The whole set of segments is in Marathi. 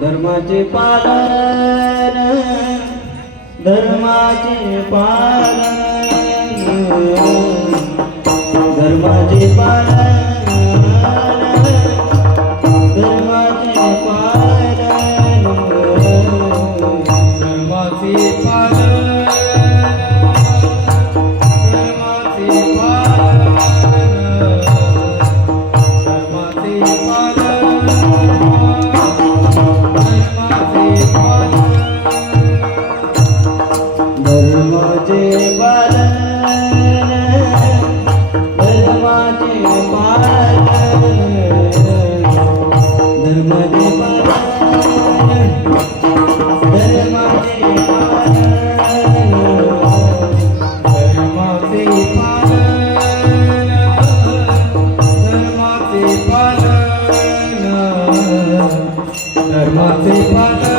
धर्माचे पालन धर्माचे पालन धर्माचे पालन धर्माचे पालन धर्माचे पालन धर्माचे पालन धर्माचे पालन धर्माचे पालन धर्माचे पालन धर्माचे पालन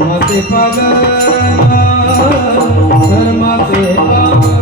धर्माचे पालन धर्माचे पालन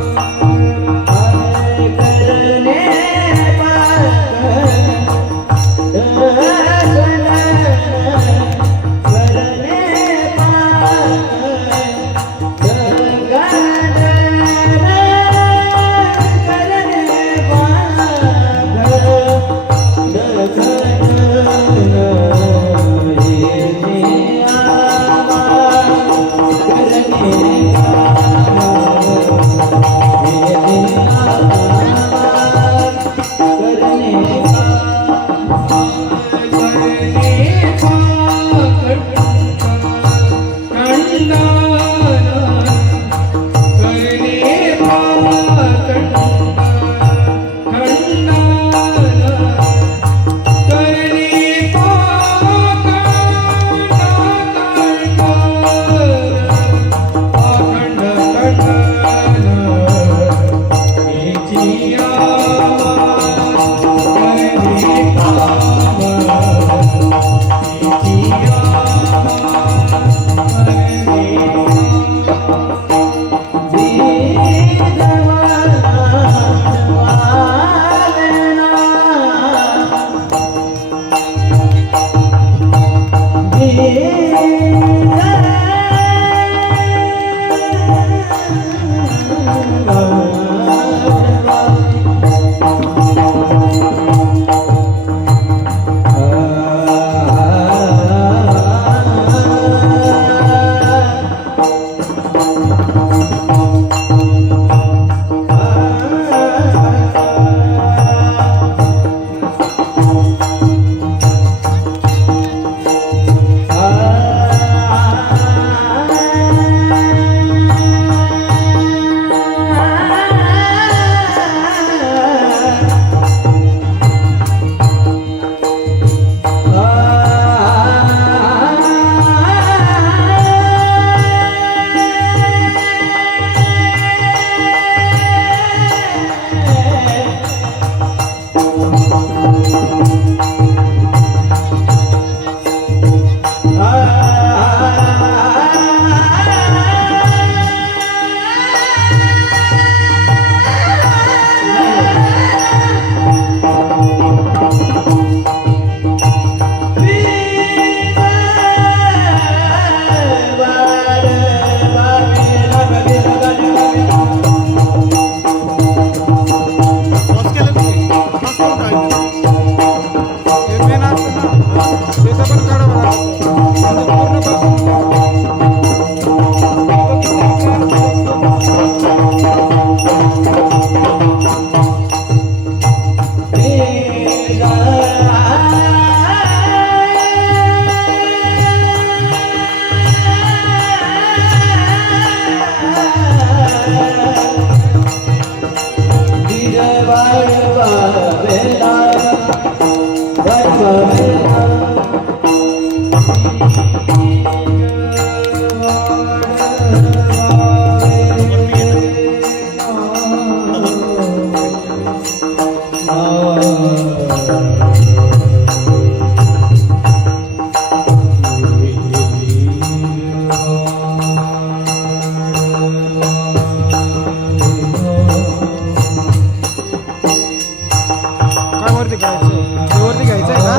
काय वरती करायचं हे वरती घ्यायचं आहे का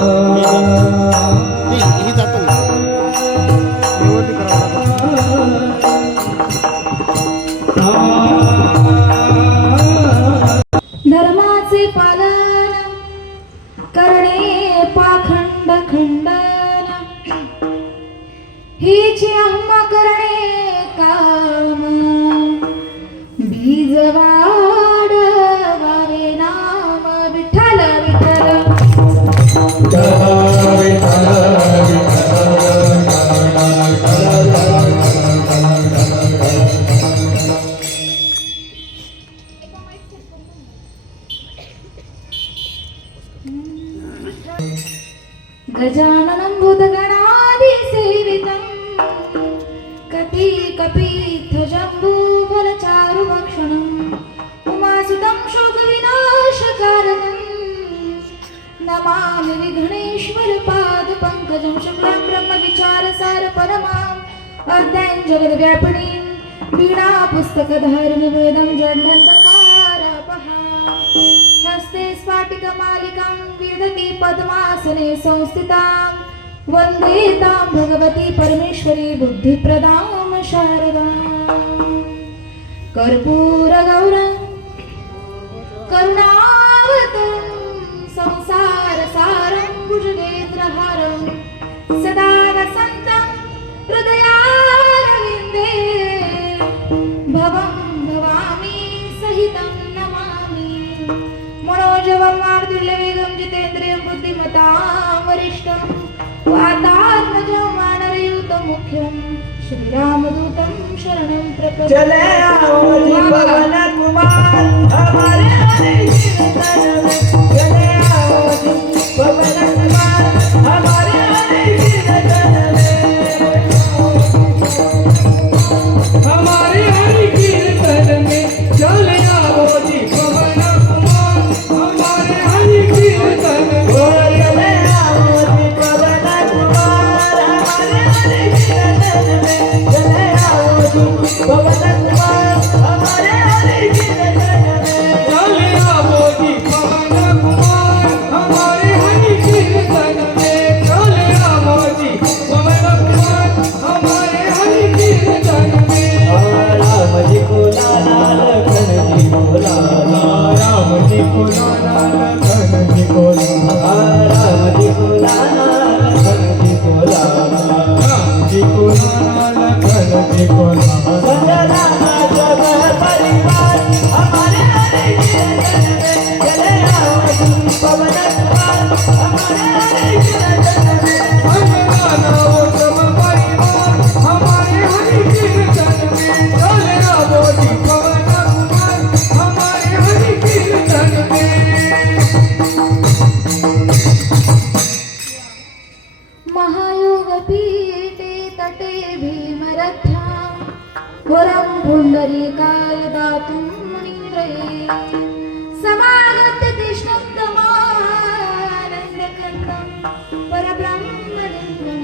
ही जातो हे वरती करावं धर्माचे पालन करणे पाखंड खंडन हिची अहम करणे काम बीज वाढवावे नाम विठ्ठल गजाननं भूतगणादिसेवितं कति कपीथ जम्बूफलचारुभक्षणम् उमासुतं शोकविनाशकारणं नमामि विघ्नेश्वरपादपङ्कजं शुक्लां ब्रह्मविचारसार परमाम् अध्यायं जगद्व्यापिनीं वीणापुस्तकधारिणीं वेदं जडन्तकारपहा हस्ते स्फाटिकमालिकां विदधति पद्मासने संस्थितां वन्दे तां भगवती परमेश्वरी बुद्धिप्रदां शारदां कर्पूरगौरं करुणावतं संसारसारं भुजगेन्द्रहारं सदा वसन्तं हृदयारविन्दे भवं भवामि सहितं नमामि मनोजवं मार्दुल्यवेगं जितेन्द्रियं बुद्धिमतां वरिष्ठं वातात्मजं वानरयुतं मुख्यं श्रीरामदूतं शरणं प्रपद्ये। चले आओ जी पवन कुमार हमारे हरे कीर्तन में चले आओ जी पवन कुमार हमारे हरे कीर्तन में हमारे हरे कीर्तन में चले आओ जी पवन कुमार हमारे हरे कीर्तन में चले आओ जी पवन कुमार हमारे हरे कीर्तन में चले आओ जी पवन कुमार हमारे हरे कीर्तन में चले आओ जी पवन कुमार हमारे हरे कीर्तन में चले आओ जी पवन कुमार हमारे हरे कीर्तन में राम जी को लाला लखन जी को लाला राम जी को लाला लखन जी को लाला राम जी को लाला लखन जी को लाला राम जी को लाला लखन जी को लाला संजना सब परिवार हमारे हरे कीर्तन में चले आओ जी पवन कुमार हमारे हरे कीर्तन में संजना सब परिवार हमारे हरे कीर्तन में चले आओ जी पवन कुमार हमारे हरे कीर्तन में महायोगपीठे तटे भीमरथ्यां पुरं पुण्डरीकाय दातुं मुनीन्द्रये समागत्य तिष्ठं तमानन्दकन्दं परब्रह्मलिङ्गं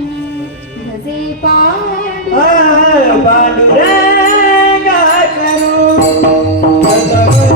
भजे पांडुरंग करू पांडुरंग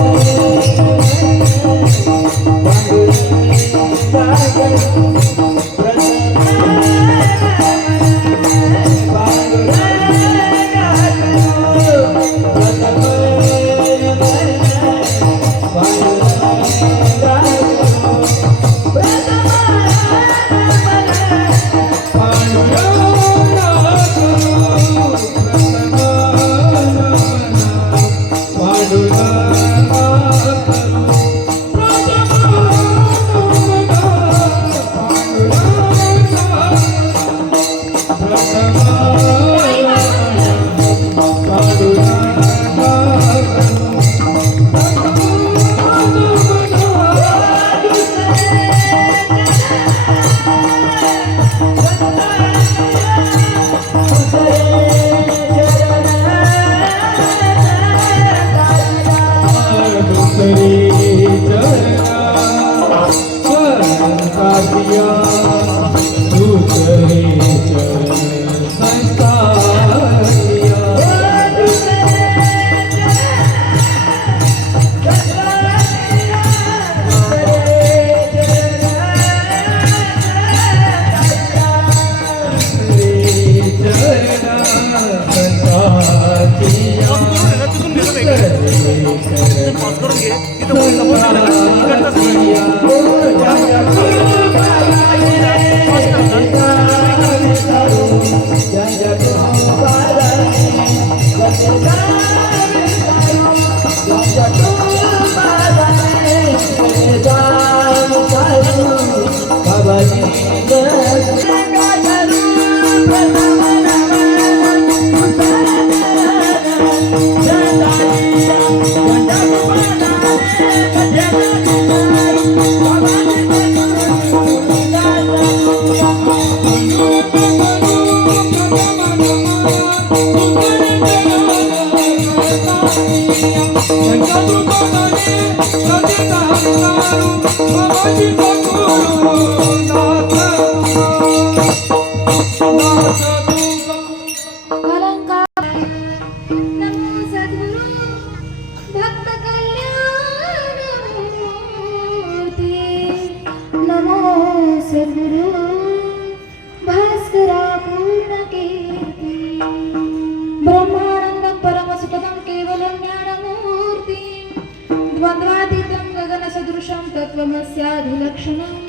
सर्वमस्याधिलक्षणम्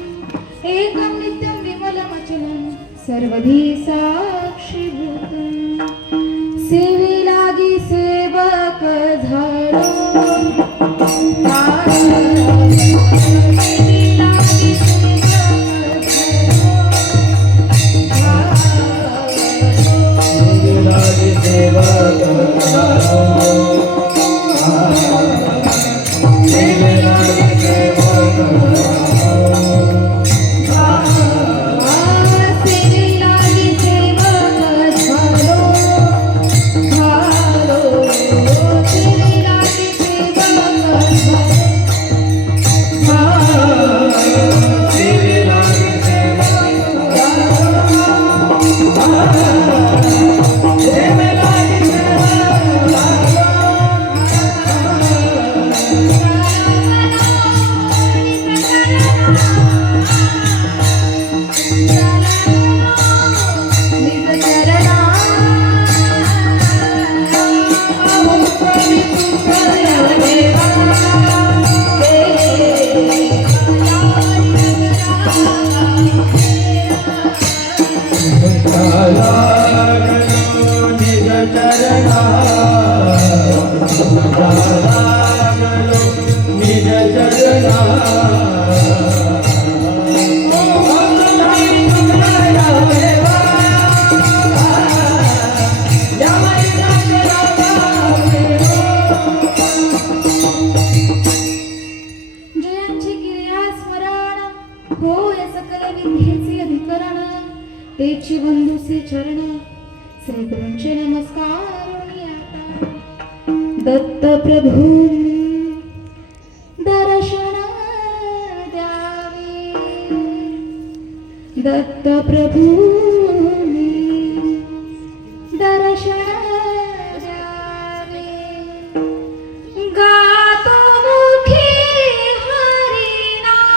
एकं नित्यं विमलमचलं सर्वधी साक्षीभूतम् सेवे लागी सेवक झालो जयांची किरिया स्मरण होय सकल विद्येचे अधिकरण तेची बंधुसे चरण श्री गुरूंचे नमस्कार आता दत्त प्रभू दर्शन द्यावे दत्त प्रभू दर्शन द्यावे गातो मुखी हरिनाम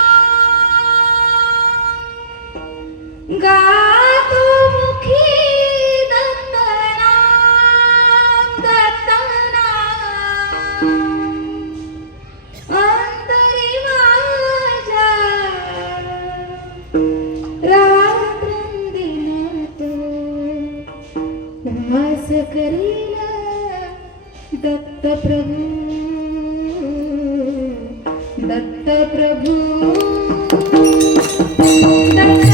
गातो मुखी दत्तनाम दत्तनाम अंतरी माझ्या रात्रंदिनात वास करील दत्त प्रभू दत्त प्रभू दत्त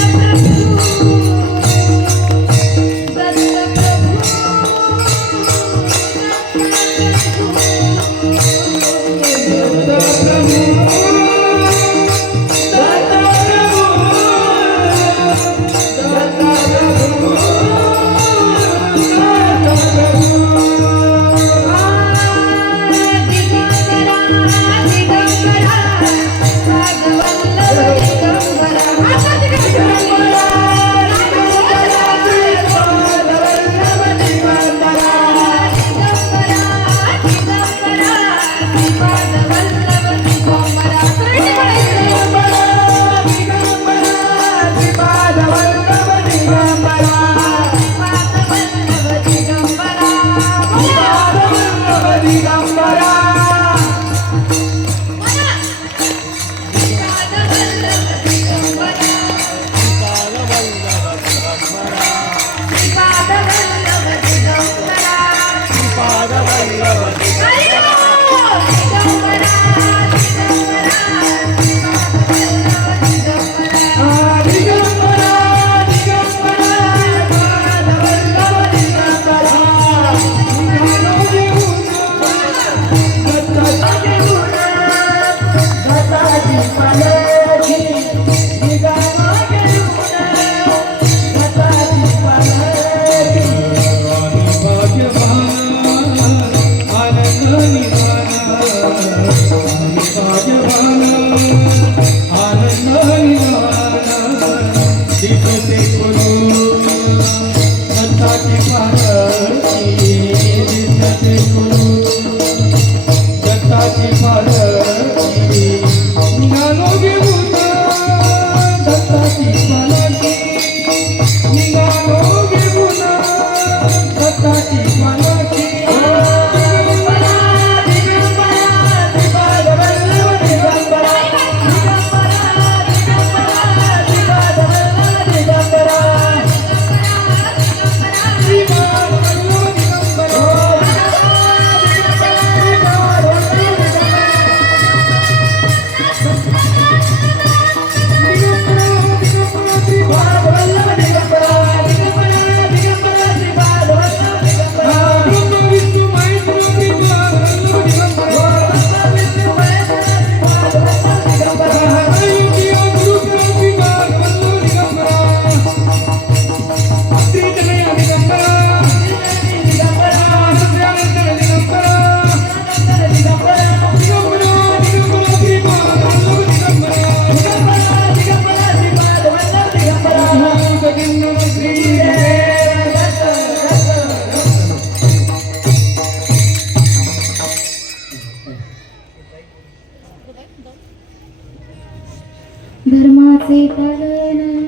असे पालन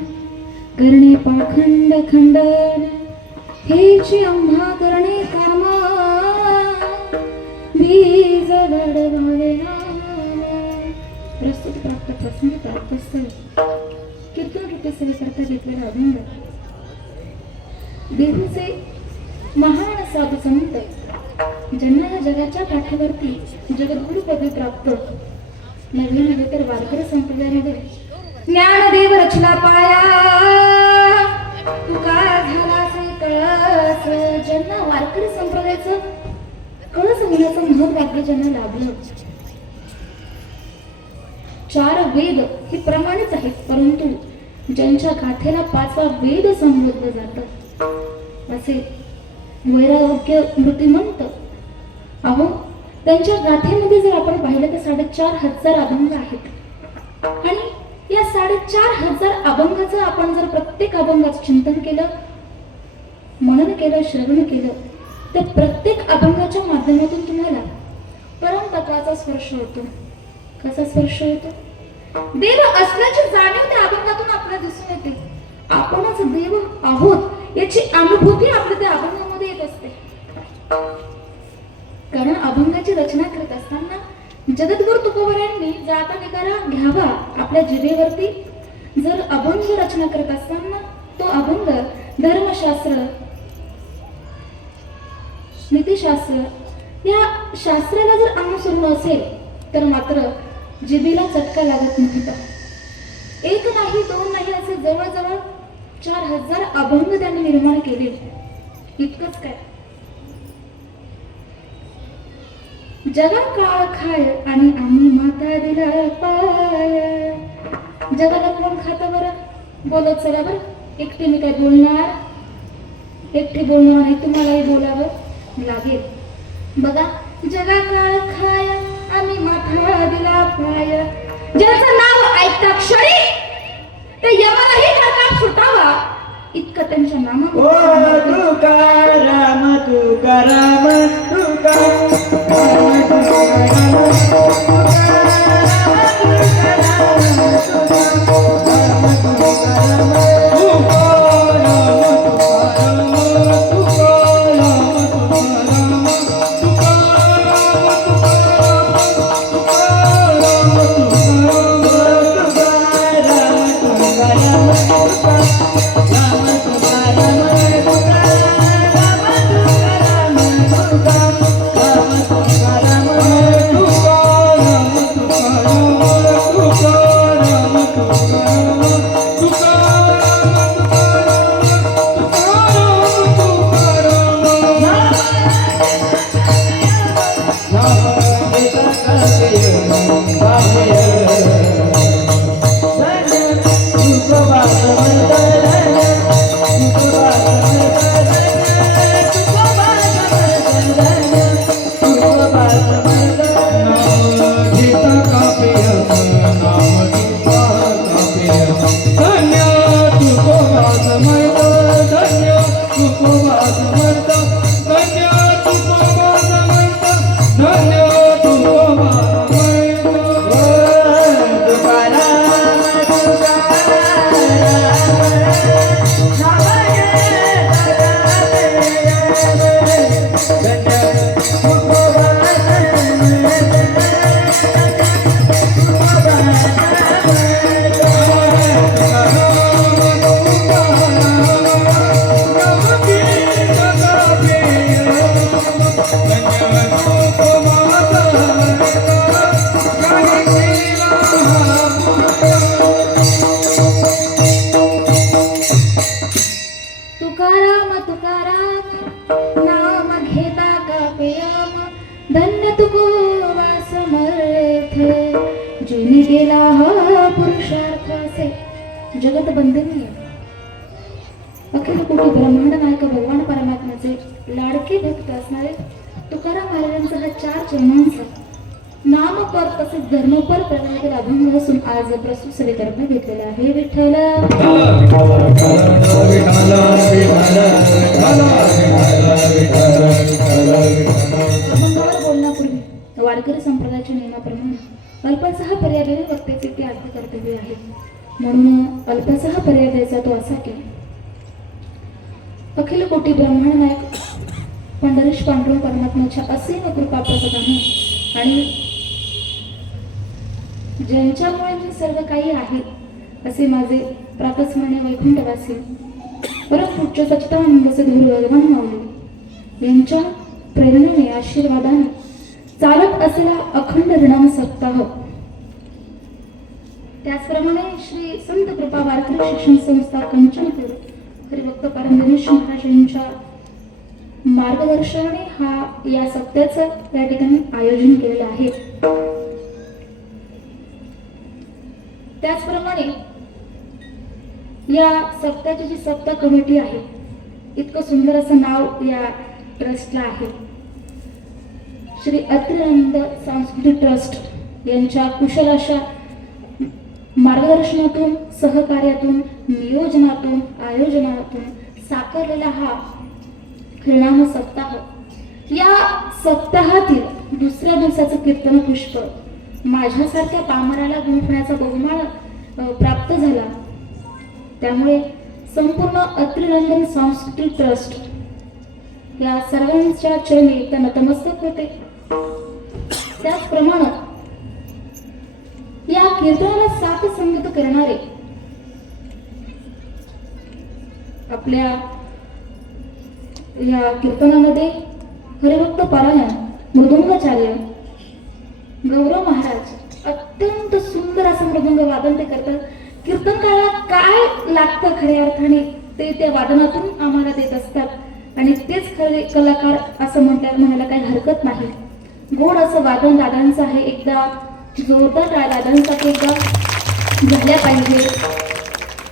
करणे पाखंड खंडन हेची आम्हा करणे कर्म बीज घडवावे नाम प्रस्तुत प्राप्त प्रसंगी प्राप्तस्थळ कीर्तन रूपे सेवेकरता घेतलेला अभंग देहूचे महान साधू संत ज्यांना या जगाच्या काठावरती जगद्गुरु पदवी प्राप्त नव्हे नव्हे तर वारकरी संप्रदायामध्ये ज्ञानदेव रचला पाया तुका झाला से कळस ज्यांना वारकरी संप्रदायाचं कळस होण्याचं महत्वाग्य ज्यांना लाभलं 4 वेद हे प्रमाणित आहेत परंतु ज्यांच्या गाथेला 5वा वेद संबोधलं जातं असे वैराग्य मृतिमंत अहो त्यांच्या गाथेमध्ये जर आपण पाहिलं तर 4,500 अभंग आहेत आणि या 4,500 अभंगाचं आपण जर प्रत्येक अभंगाचं चिंतन केलं मनन केलं श्रवण केलं तर प्रत्येक अभंगाच्या माध्यमातून तुम्हाला परमतत्वाचा स्पर्श होतो कसा स्पर्श होतो देव असल्याची जाणीव त्या अभंगातून आपल्याला दिसून येते आपणच देव आहोत याची अनुभूती आपल्या त्या अभंगामध्ये येत असते कारण अभंगाची रचना करत असताना जगद्गुरु तुकोबरायांनी जाता निकारा घ्यावा आपल्या जिभेवरती जर अभंग रचना करत असताना तो अभंग धर्मशास्त्र नीतिशास्त्र या शास्त्राला जर अनुसरून असेल तर मात्र जिभेला चटका लागत नव्हता 1 नाही 2 नाही असे जवळजवळ 4,000 अभंग त्यांनी निर्माण केले इतकंच काय जगा काळ खाय आणि आम्ही माता दिला पाय जगाला कोण खातं बरं बोलत चला बरं एकटी मी काय बोलणार एकटी बोलणार नाही तुम्हालाही बोलावं लागेल बघा जगा काळ खाय आम्ही माथा दिला पाय ज्याचं नाव ऐकता क्षणी ते यमनाही नरकात सुटावा इतकं त्यांच्या नामात तुकाराम तुकाराम जिने गेला हा पुरुषार्थ असे जगत बंधनीय अखिल कोटी ब्रह्मांड नायक भगवान परमात्म्याचे लाडके भक्त असणारे तुकाराम महाराजांचा हा 4 चरणांचा नामपर तसेच धर्मपर प्रणालीतील अभंग असून आज प्रस्तुत सेवेकरता घेतलेला आहे विठ्ठल अभंगावर बोलण्यापूर्वी वारकरी संप्रदायाच्या नियमाप्रमाणे अल्पसहा पर्याय वक्त्याचे ते आज्ञा कर्तव्य आहे म्हणून अल्पाचा हा पर्याय द्यायचा तो असा की अखिल कोटी ब्रह्मांड नायक पंढरीश पांडुरंग परमात्म्याच्या असीम कृपा प्रसादाने आणि ज्यांच्यामुळे मी सर्व काही आहे असे माझे प्रातस्मरणी वैकुंठवासी परम उच्च सच्चिदानंदचे गुरु भगवान माऊली यांच्या प्रेरणेने आशीर्वादाने चालत असलेला अखंड ऋणाम सप्ताह, त्याचप्रमाणे श्री संत कृपा वारकरी शिक्षण संस्था कंचनपूर हरिभक्त परम दिनेश महाराज यांच्या मार्गदर्शनाने हा या सप्त्याचं या ठिकाणी आयोजन केलेलं आहे. त्याचप्रमाणे या सप्त्याची जी सप्ताह कमिटी आहे, इतकं सुंदर असं नाव या ट्रस्टला आहे. श्री अत्रिनंद सांस्कृतिक ट्रस्ट यांच्या कुशल अशा मार्गदर्शनातून, सहकार्यातून, नियोजनातून, आयोजनातून साकारलेला हा हरिनाम सप्ताह, या सप्ताहातील दुसऱ्या दिवसाचं कीर्तन पुष्प माझ्यासारख्या पामराला गुंफण्याचा बहुमान प्राप्त झाला. त्यामुळे संपूर्ण अत्रिनंदन सांस्कृतिक ट्रस्ट या सर्वांच्या चरणी एकदा नतमस्तक होते. त्याचप्रमाणे या कीर्तनाला साथ संगत करणारे आपल्या या कीर्तनामध्ये हरिभक्त पारायण मृदुंगाचार्य गौरव महाराज अत्यंत सुंदर असं मृदुंग वादन ते करतात. कीर्तनकाराला काय लागतं खऱ्या अर्थाने ते त्या वादनातून आम्हाला देत असतात आणि तेच खरे कलाकार असं म्हणायला काही हरकत नाही. गोड असं वादन दादांचं आहे. एकदा जोरदार दादांसाठी एकदा झाल्या पाहिजे.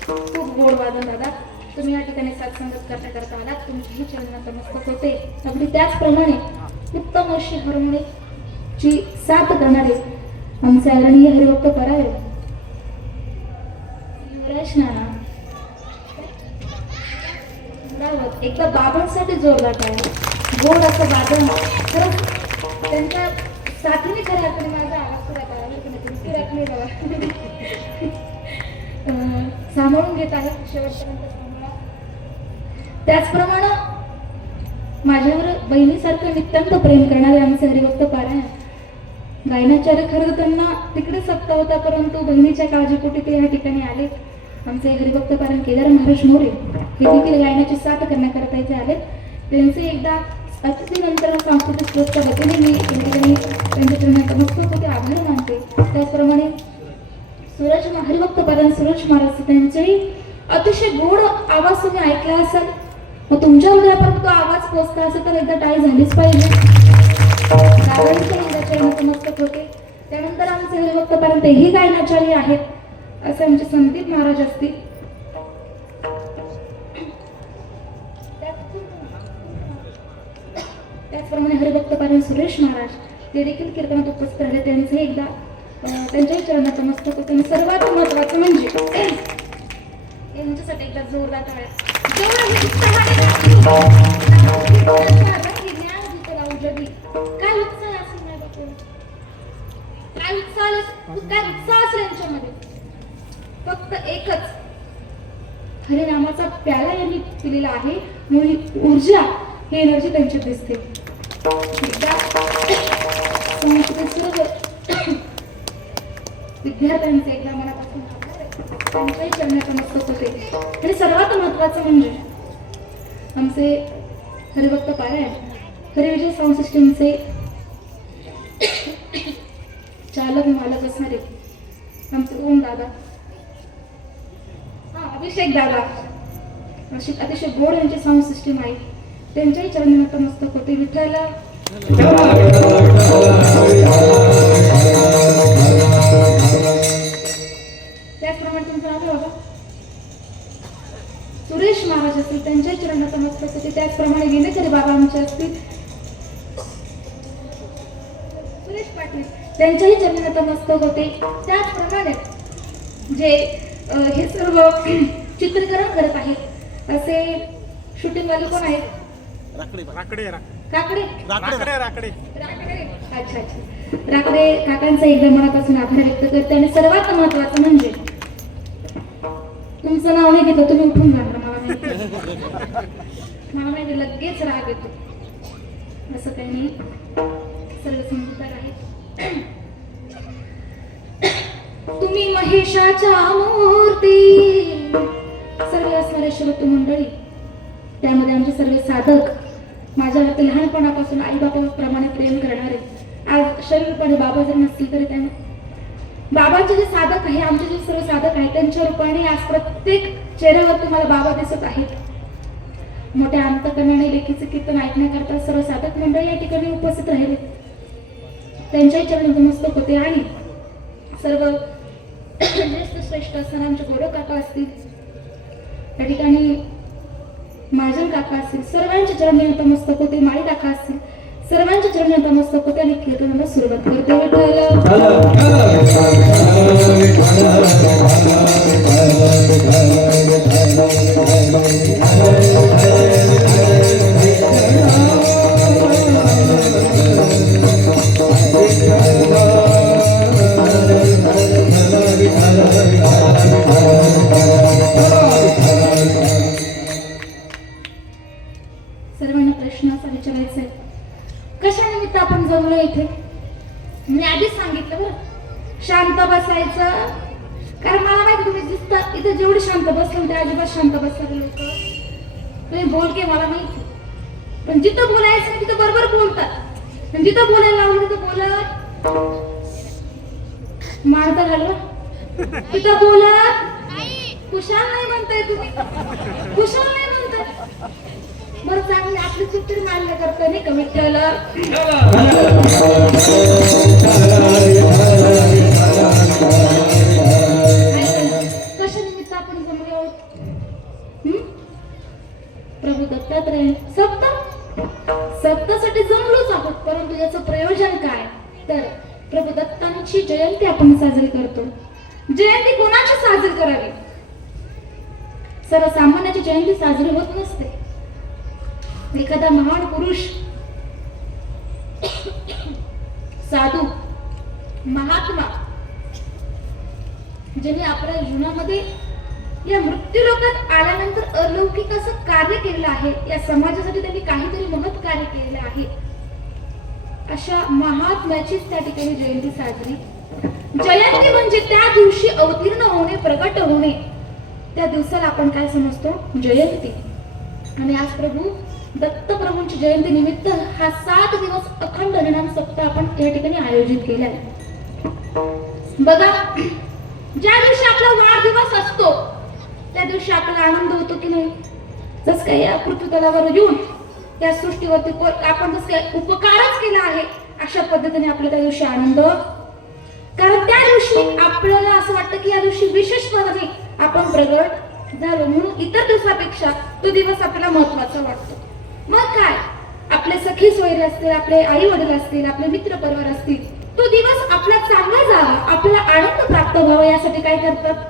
खूप गोड वादन दादा, तुम्ही या ठिकाणी साथसंगत करता आलात, तुमच्याही चरणात नमस्कार होते. अगदी त्याचप्रमाणे उत्तम अशी हार्मोनियमची साथ करणारे आमचे आदरणीय हरिभक्त परायण युवराज नाना रावत, एकदा बाबांसाठी जोरदार टाळ्या. गोड असं वादन खरंच त्यांच्या साथीने खऱ्या अर्थाने माझा आवाज सुद्धा सांभाळून घेत आहे शेवटपर्यंत सांभाळा. त्याचप्रमाणे माझ्यावर बहिणीसारखं नित्यंत प्रेम करणारे आमचे हरिभक्त पारायण गायनाचार्य खरं त्यांना तिकडे सप्ताह होता, परंतु बहिणीच्या काळजीपोटी ते या ठिकाणी आले. आमचे हरिभक्त पारायण केदार महाराज मोरे हे देखील गायनाची साथ करण्याकरता इथे आले. त्यांचे एकदा अतिथीनंतर सांस्कृतिक ट्रस्टच्या वतीने मी या ठिकाणी त्यांच्या चरणात नमस्कार होते, आभार मानते. त्याचप्रमाणे हरिभक्त पारायण सूरज महाराज त्यांचेही अतिशय गोड आवाज तुम्ही ऐकला असाल. मग तुमच्या हृदयापर्यंत तो आवाज पोचता असेल तर एकदा टाळी झालीच पाहिजे. नमस्कार होते. त्यानंतर आमचे हरिभक्त पारायण तेही गायनाचार्य आहेत असे आमचे संदीप महाराज असतील. त्याचप्रमाणे हरिभक्त पारायण सुरेश महाराज ते देखील कीर्तनात उपस्थित राहिले. त्यांचे एकदा त्यांच्याही चरणात नमस्कार होते. आणि सर्वात महत्वाचं म्हणजे यांच्यासाठी एकदा जोरदार टाळ्या. काय उत्साह असेल नाही बापू, काय उत्साह असेल यांच्यामध्ये. फक्त एकच हरिनामाचा प्याला यांनी पिलेला आहे म्हणून ऊर्जा ही एनर्जी त्यांच्यात दिसते. विद्यार्थ्यांचे एकदा मनापासून त्यांच्याही चरणात नमस्कार होते. आणि सर्वात महत्वाचं म्हणजे आमचे हरिभक्त पारायण हरिविजय साऊंड सिस्टीमचे चालक मालक असणारे आमचे ओम दादा, अभिषेक दादा, अशी अतिशय गोड यांची साऊंड सिस्टीम आहे. त्यांच्याही चरणात नमस्कार होते. विठ्ठला त्याचप्रमाणे तुमचं नाव आहे बाबा सुरेश महाराज असतील, त्यांच्याही चरणात नमस्कार होते. त्याचप्रमाणे विनेकरी बाबा आमचे असतील सुरेश पाटील, त्यांच्याही चरणात नमस्कार होते. त्याचप्रमाणे जे हे सर्व चित्रीकरण करत आहेत असे शूटिंगवाले कोण आहेत? राकडे राकडे काकांचा एकदा मनापासून आभार व्यक्त करते. आणि सर्वात महत्वाचं म्हणजे तुमचं नाव नाही घेतलं तुम्ही उठून जाणार, मला नाही मला माहिती लगेच राग येतो. असं काही नाही, सर्व समजूतदार आहे. तुम्ही महेशाच्या मूर्ती, सर्व असणारे श्रोते मंडळी, त्यामध्ये आमचे सर्व साधक, माझ्यावरती लहानपणापासून आई बाबाप्रमाणे प्रेम करणारे, आज शरीरपणे बाबा जर नसतील तरी त्यांना बाबांचे जे साधक आहे, आमचे जे सर्व साधक आहेत त्यांच्या रूपाने आज प्रत्येक चेहऱ्यावर तुम्हाला बाबा दिसत आहेत. मोठ्या अंतकरणाने लेखीचे कीर्तन ऐकण्याकरता सर्व साधक मंडळी या ठिकाणी उपस्थित राहिले. त्यांच्याही चरणी नतमस्तक होते आणि सर्व ज्येष्ठ श्रेष्ठ असताना आमचे गौरव काका असतील, त्या ठिकाणी महाजन काका असतील, सर्वांच्या चरणी नतमस्तक होते. माळी काका असतील, सर्वांच्या चरणी नतमस्तक होते आणि कीर्तनाला सुरुवात करते. सर्वांना प्रश्न असा विचारायचा आहे, कशा निमित्त आपण जमलो इथे? मी आधीच सांगितलं बरं, शांत बसायचं. कारण मला माहिती तुम्ही दिसता इथे जेवढी शांत बसलं ते अजिबात शांत बसलं लोक. तुम्ही बोलके मला माहिती, पण जिथं बोलायचं तिथं बरोबर बोलतात, पण जिथं बोलायला लावलं तिथं बोलत मारता झालं, तिथं बोलत कुशाल नाही म्हणताय तुम्ही, कुशाल नाही म्हणताय. बरं चांगली आपली चिठ्ठी मान्य करतो नाही का विठ्ठल. कशा निमित्त आपण जमलो आहोत? प्रभू दत्तात्रय सप्तासाठी जमलोच आहोत, परंतु याचं प्रयोजन काय? तर प्रभू दत्तांची जयंती आपण साजरी करतो. जयंती कोणाची साजरी करावी? सर्वसामान्याची जयंती साजरी होत नसते. एखादा महान पुरुष, साधू, महात्मा, ज्यांनी आपल्या जीवनामध्ये या मृत्यू लोकात आल्यानंतर अलौकिक असं कार्य केलेलं आहे, या समाजासाठी त्यांनी काहीतरी महत् कार्य केलेलं आहे, अशा महात्म्याचीच त्या ठिकाणी जयंती साजरी. जयंती म्हणजे त्या दिवशी अवतीर्ण होणे, प्रगट होणे. त्या दिवसाला आपण काय समजतो? जयंती. आणि आज प्रभू दत्त प्रभूंची जयंती निमित्त हा 7 दिवस अखंड हरिनाम सप्ताह आपण या ठिकाणी आयोजित केलाय. बघा, ज्या दिवशी आपला वाढदिवस असतो त्या दिवशी आपल्याला आनंद होतो की नाही? जस काय या पृथ्वीतलावर येऊन या सृष्टीवरती आपण जस काय उपकारच केला आहे, अशा पद्धतीने आपल्याला त्या दिवशी आनंद. कारण त्या दिवशी आपल्याला असं वाटतं की या दिवशी विशेषपणे आपण प्रगट झालो, म्हणून इतर दिवसापेक्षा तो दिवस आपल्याला महत्वाचा वाटतो. मग काय, आपले सखी सोयरे असतील, आपले आई वडील असतील, आपले मित्र परिवार असतील, तो दिवस आपला चांगला जावा, आपल्याला आनंद प्राप्त व्हावा यासाठी काय करतात?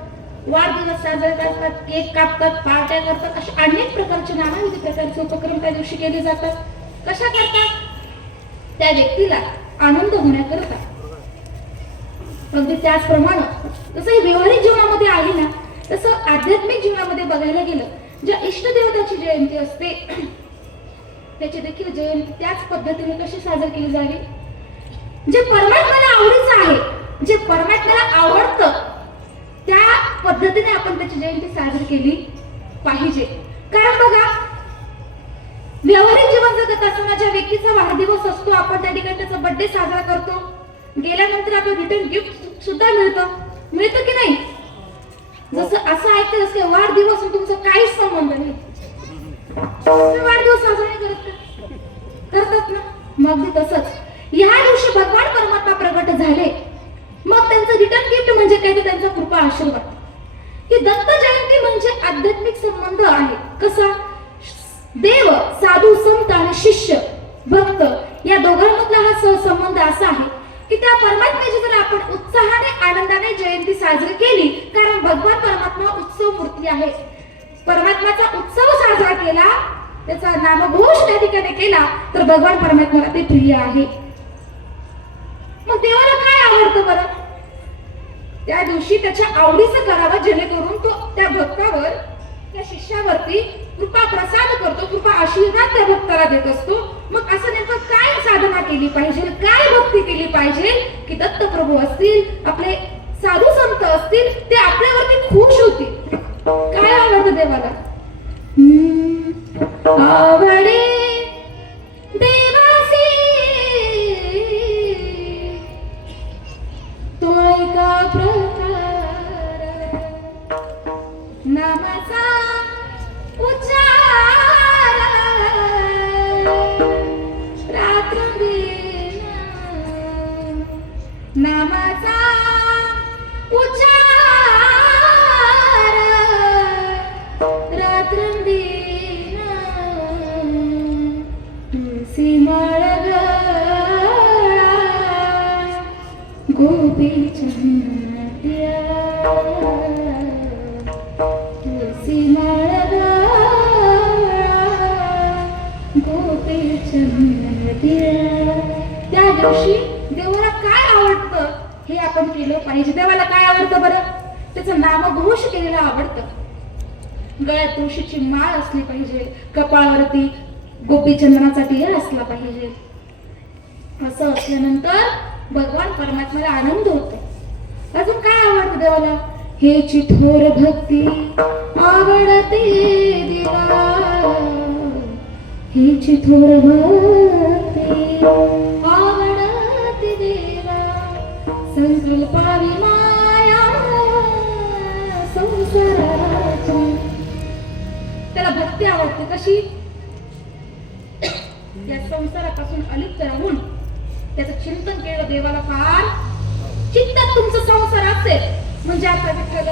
वाढदिवस साजरे करतात, केक कापतात, पार्ट्या करतात, अशा अनेक प्रकारचे नानाविध प्रकारचे उपक्रम त्या दिवशी केले जातात. कशा करतात? त्या व्यक्तीला आनंद होण्याकरता. अगदी त्याचप्रमाणे जसं हे व्यावहारिक जीवनामध्ये आहे ना, तसं आध्यात्मिक जीवनामध्ये बघायला गेलं, ज्या इष्टदेवताची जयंती असते त्याची देखील जयंती त्याच पद्धतीने कशी साजरी केली जावी? जे परमात्म्याला आवडीचं आहे, जे परमात्म्याला आवडतं त्या पद्धतीने आपण त्याची जयंती साजरी केली पाहिजे. कारण बघा, व्यावहारिक जीवन जगत असताना ज्या व्यक्तीचा वाढदिवस असतो आपण त्या ठिकाणी त्याचा बर्थडे साजरा करतो, गेल्यानंतर आपल्याला रिटर्न गिफ्ट सुद्धा मिळतं की नाही? जसं असं ऐकतं जसं वाढदिवस तुमचा काहीच संबंध नाही, वाढदिवस साजरा करतात ना. मग तसंच या दिवशी भगवान परमात्मा प्रगट झाले, मग त्यांचं रिटर्न गिफ्ट म्हणजे काय? तर त्यांचा कृपा आशीर्वाद. ही दत्त जयंती म्हणजे आध्यात्मिक संबंध आहे. कसा? देव, साधू, संत आणि शिष्य, भक्त या दोघांमधला हा सहसंबंध असा आहे की त्या परमात्म्याची जर आपण उत्साहाने आनंदाने जयंती साजरी केली, कारण भगवान परमात्मा उत्सव मूर्ती आहे, परमात्म्याचा उत्सव साजरा केला, त्याचा नामघोष त्या ठिकाणी केला तर भगवान परमात्म्याला ते प्रिय आहे. मग देवाला काय आवडतं बरं? त्या दिवशी त्याच्या आवडीचं करावं, जेणेकरून तो त्या भक्तावर, त्या शिष्यावरती कृपा प्रसाद करतो, कृपा आशीर्वाद त्या भक्ताला देत असतो. मग असं नेमकं काय साधना केली पाहिजे, काय भक्ती केली पाहिजे की दत्तप्रभू असतील, आपले साधू संत असतील, ते आपल्यावरती खुश होतील. काय आवडतं देवाला? आवडे देवासी तो ऐका प्रकार नामाचा उच्चार रात्रंदिन नामाचा उच्चार रात्रंदिन तुळसी माळ गळा गोपीच्या नद्या तुळसी माळ गळा गोपीच्या नद्या. त्या दिवशी देवाला काय आवडतं हे आपण केलं पाहिजे. देवाला काय आवडतं बरं? त्याचं नामघोष केलेलं आवडतं. गळ्यात तुळशीची माळ असली पाहिजे, कपाळावरती गोपीचंदनाचा टिळा असला पाहिजे. असं असल्यानंतर भगवान परमात्म्याला आनंद होतो. अजून काय आवडतं देवाला? हे चिठोर भक्ती आवडते देवा, हे चिठोर भक्ती आवडते देवा, संकल्पावी माया संसाराची. त्याला भक्ती आवडते कशी? या संसारापासून अलिप्त राहून त्याचं चिंतन केलं देवाला फार चित्तात तुमचा संसार असेल म्हणजे आता विठ्ठल